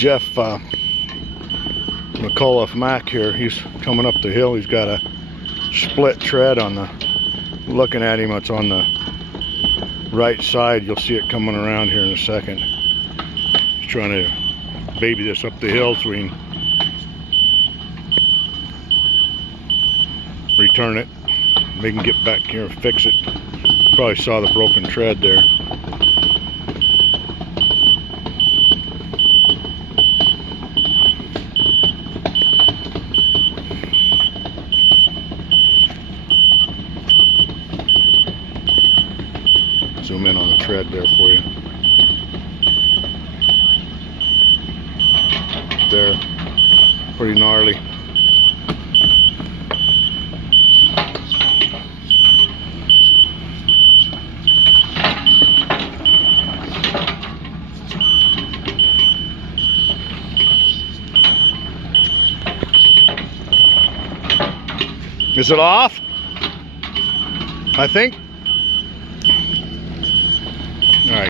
Jeff Macauliff Mac here. He's coming up the hill. He's got a split tread on the, looking at him, it's on the right side. You'll see it coming around here in a second. He's trying to baby this up the hill so we can return it. We can get back here and fix it. Probably saw the broken tread there. Zoom in on the tread there for you. There, pretty gnarly. Is it off? I think.